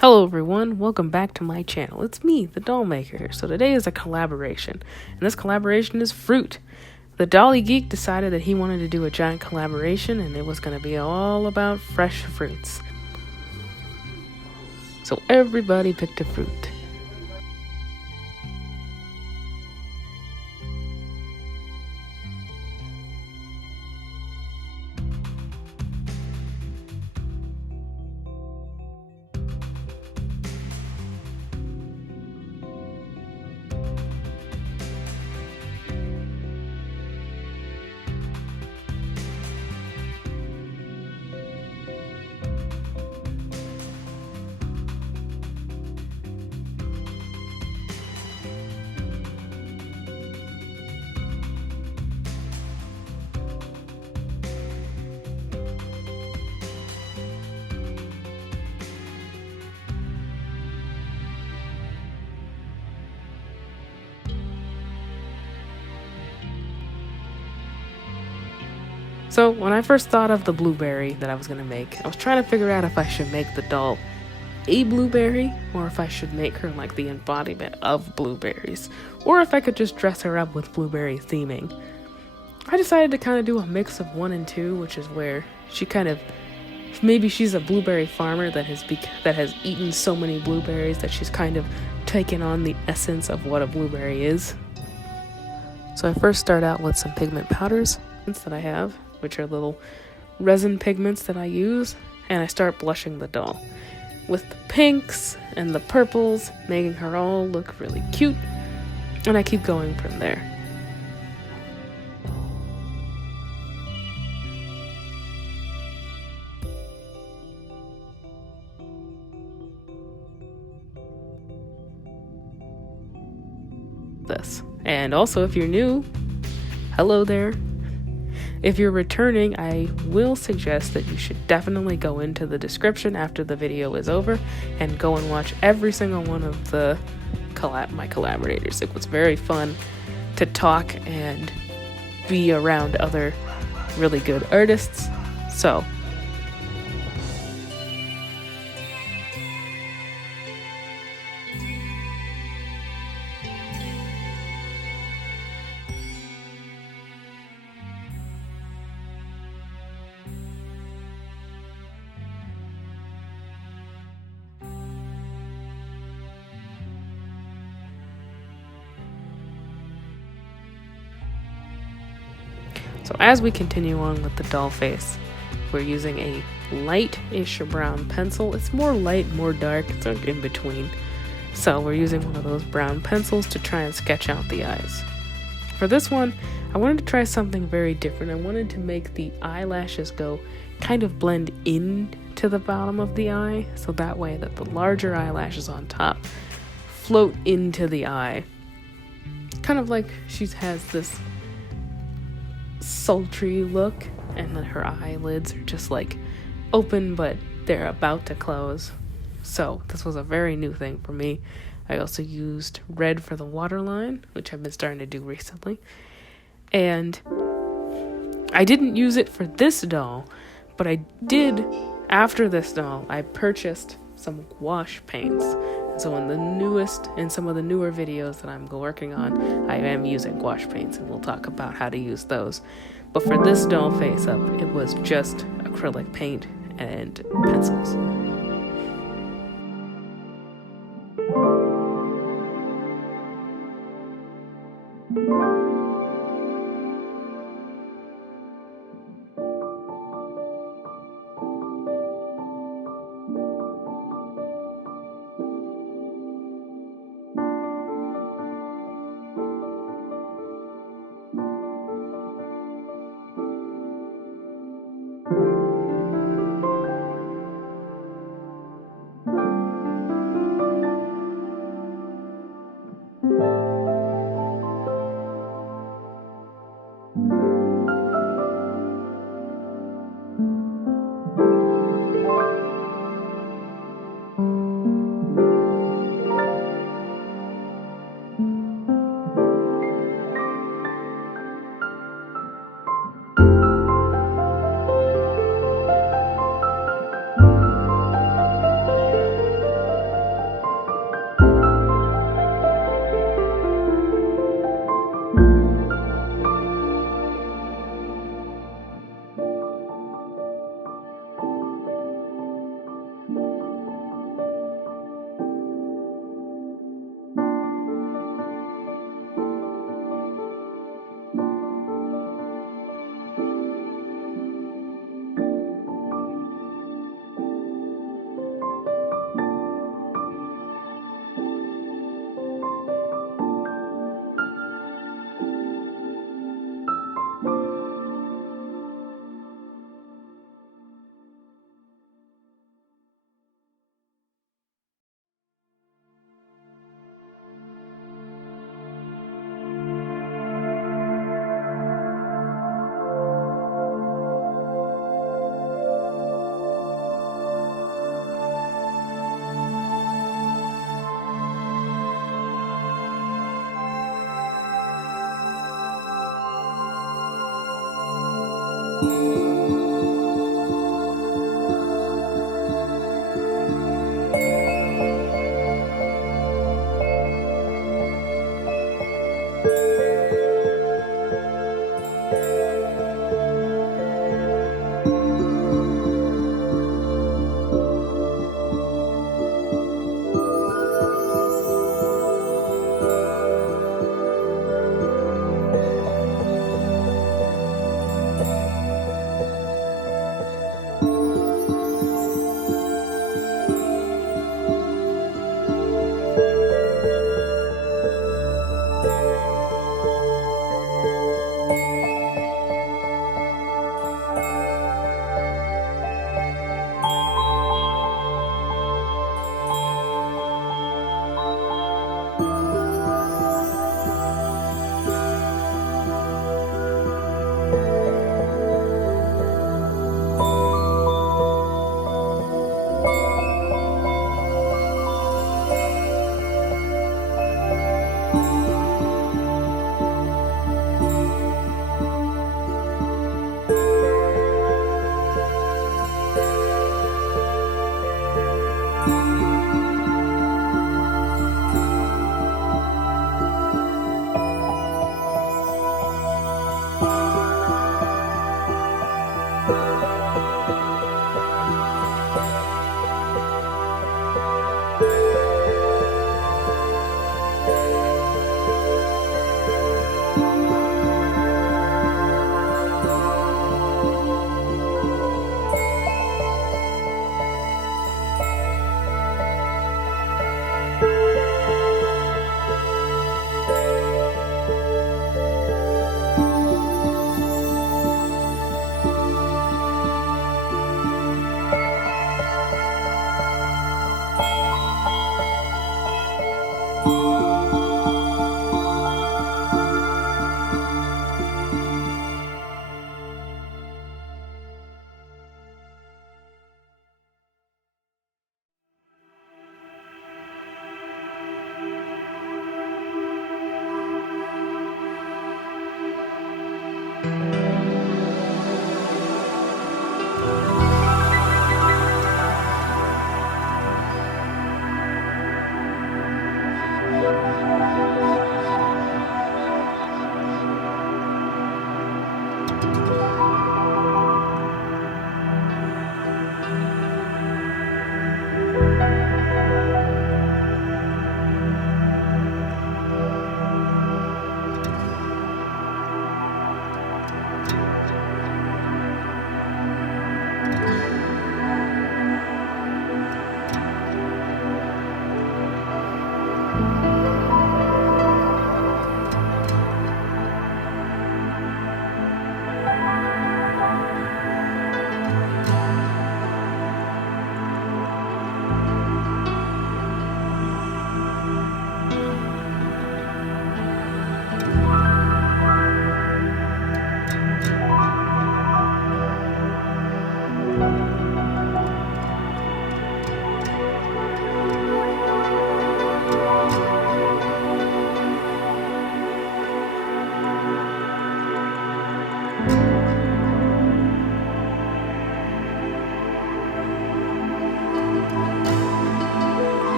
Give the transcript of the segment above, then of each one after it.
Hello everyone, welcome back to my channel. It's me, the Dollmaker here. So today is a collaboration, and this collaboration is fruit. The Dolly Geek decided that he wanted to do a giant collaboration, and it was going to be all about fresh fruits. So everybody picked a fruit. So when I first thought of the blueberry that I was going to make, I was trying to figure out if I should make the doll a blueberry, or if I should make her like the embodiment of blueberries, or if I could just dress her up with blueberry theming. I decided to kind of do a mix of 1 and 2, which is where she kind of, maybe she's a blueberry farmer that has eaten so many blueberries that she's kind of taken on the essence of what a blueberry is. So I first start out with some pigment powders that I have, which are little resin pigments that I use, and I start blushing the doll with the pinks and the purples, making her all look really cute, and I keep going from there. This. And also, if you're new, hello there. If you're returning, I will suggest that you should definitely go into the description after the video is over and go and watch every single one of my collaborators. It was very fun to talk and be around other really good artists. So as we continue on with the doll face, we're using a light-ish brown pencil. It's more light, more dark, it's like in between. So we're using one of those brown pencils to try and sketch out the eyes. For this one, I wanted to try something very different. I wanted to make the eyelashes go kind of blend in to the bottom of the eye, so that way that the larger eyelashes on top float into the eye. Kind of like she has this sultry look, and then her eyelids are just like open, but they're about to close. So this was a very new thing for me. I also used red for the waterline, which I've been starting to do recently, and I didn't use it for this doll, but I did after this doll. I purchased some gouache paints. So in some of the newer videos that I'm working on, I am using gouache paints, and we'll talk about how to use those. But for this doll face up, it was just acrylic paint and pencils.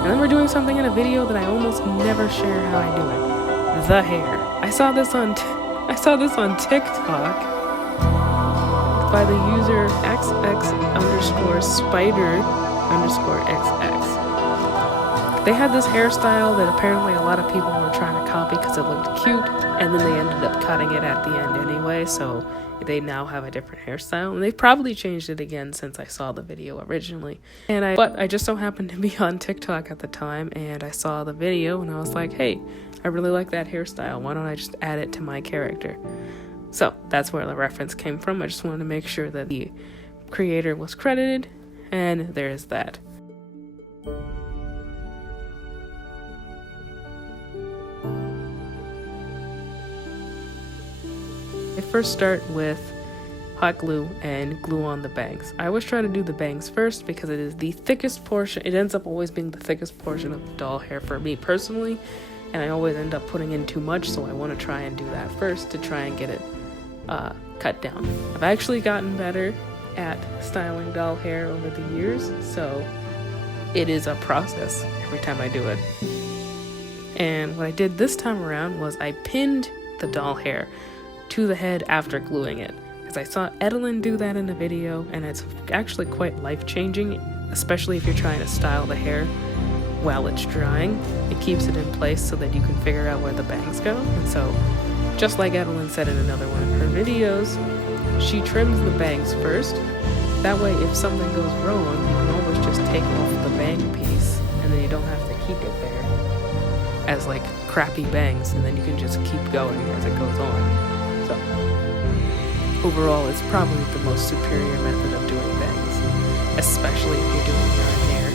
And then we're doing something in a video that I almost never share how I do it. The hair. I saw this on TikTok by the user XX_spider_XX. They had this hairstyle that apparently a lot of people were trying to copy because it looked cute, and then they ended up cutting it at the end anyway, so they now have a different hairstyle, and they've probably changed it again since I saw the video originally. But I just so happened to be on TikTok at the time, and I saw the video, and I was like, hey, I really like that hairstyle. Why don't I just add it to my character? So that's where the reference came from. I just wanted to make sure that the creator was credited, and there's that. I first start with hot glue and glue on the bangs. I always try to do the bangs first because it is the thickest portion. It ends up always being the thickest portion of the doll hair for me personally, and I always end up putting in too much, so I want to try and do that first to try and get it cut down. I've actually gotten better at styling doll hair over the years, so it is a process every time I do it. And what I did this time around was I pinned the doll hair to the head after gluing it, because I saw Edelyn do that in the video, and it's actually quite life-changing, especially if you're trying to style the hair while it's drying. It keeps it in place so that you can figure out where the bangs go. And so, just like Edelyn said in another one of her videos, she trims the bangs first. That way, if something goes wrong, you can always just take off the bang piece, and then you don't have to keep it there as like crappy bangs, and then you can just keep going as it goes on. So, overall, it's probably the most superior method of doing bangs, especially if you're doing your own hair.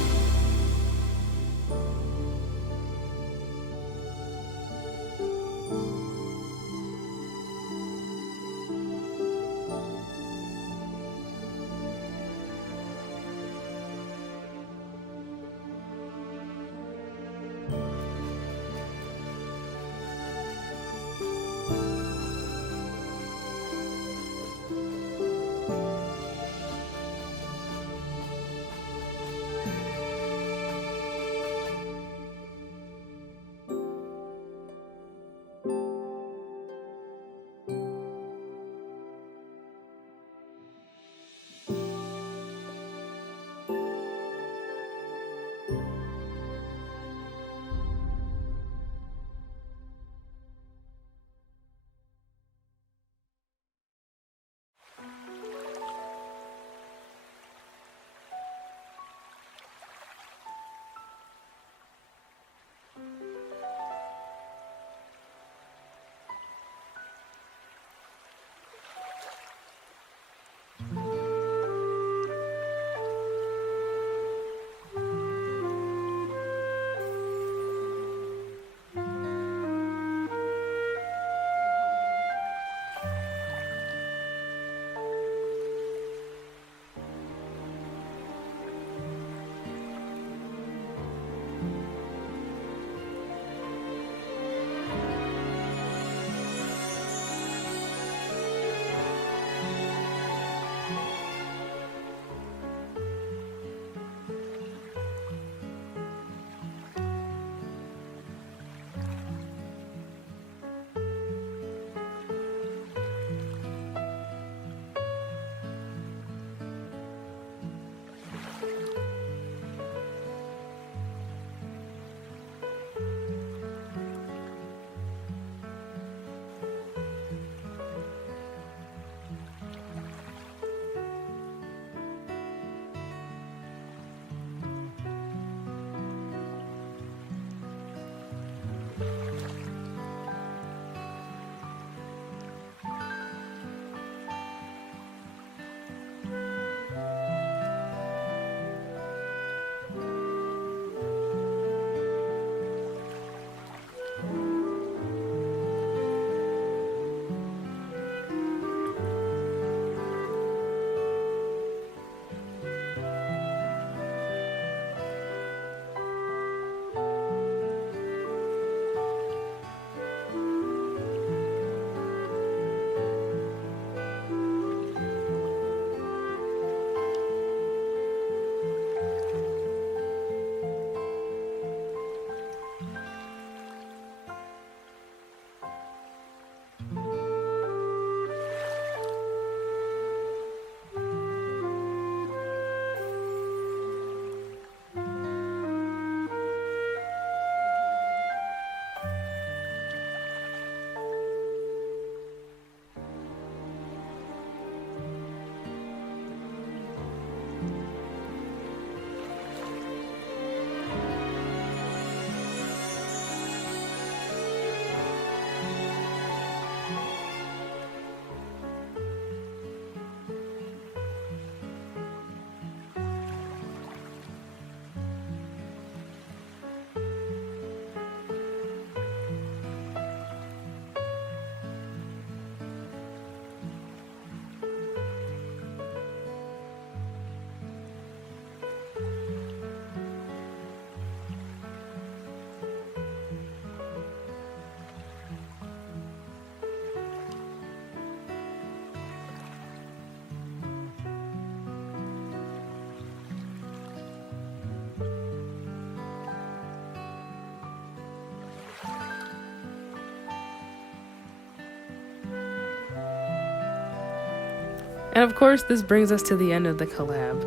And of course, this brings us to the end of the collab.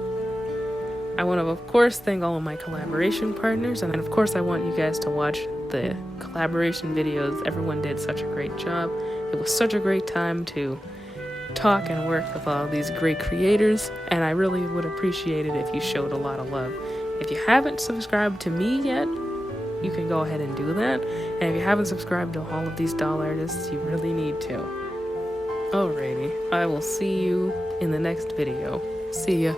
I want to, of course, thank all of my collaboration partners, and of course, I want you guys to watch the collaboration videos. Everyone did such a great job. It was such a great time to talk and work with all these great creators, and I really would appreciate it if you showed a lot of love. If you haven't subscribed to me yet, you can go ahead and do that. And if you haven't subscribed to all of these doll artists, you really need to. Alrighty, I will see you in the next video. See ya.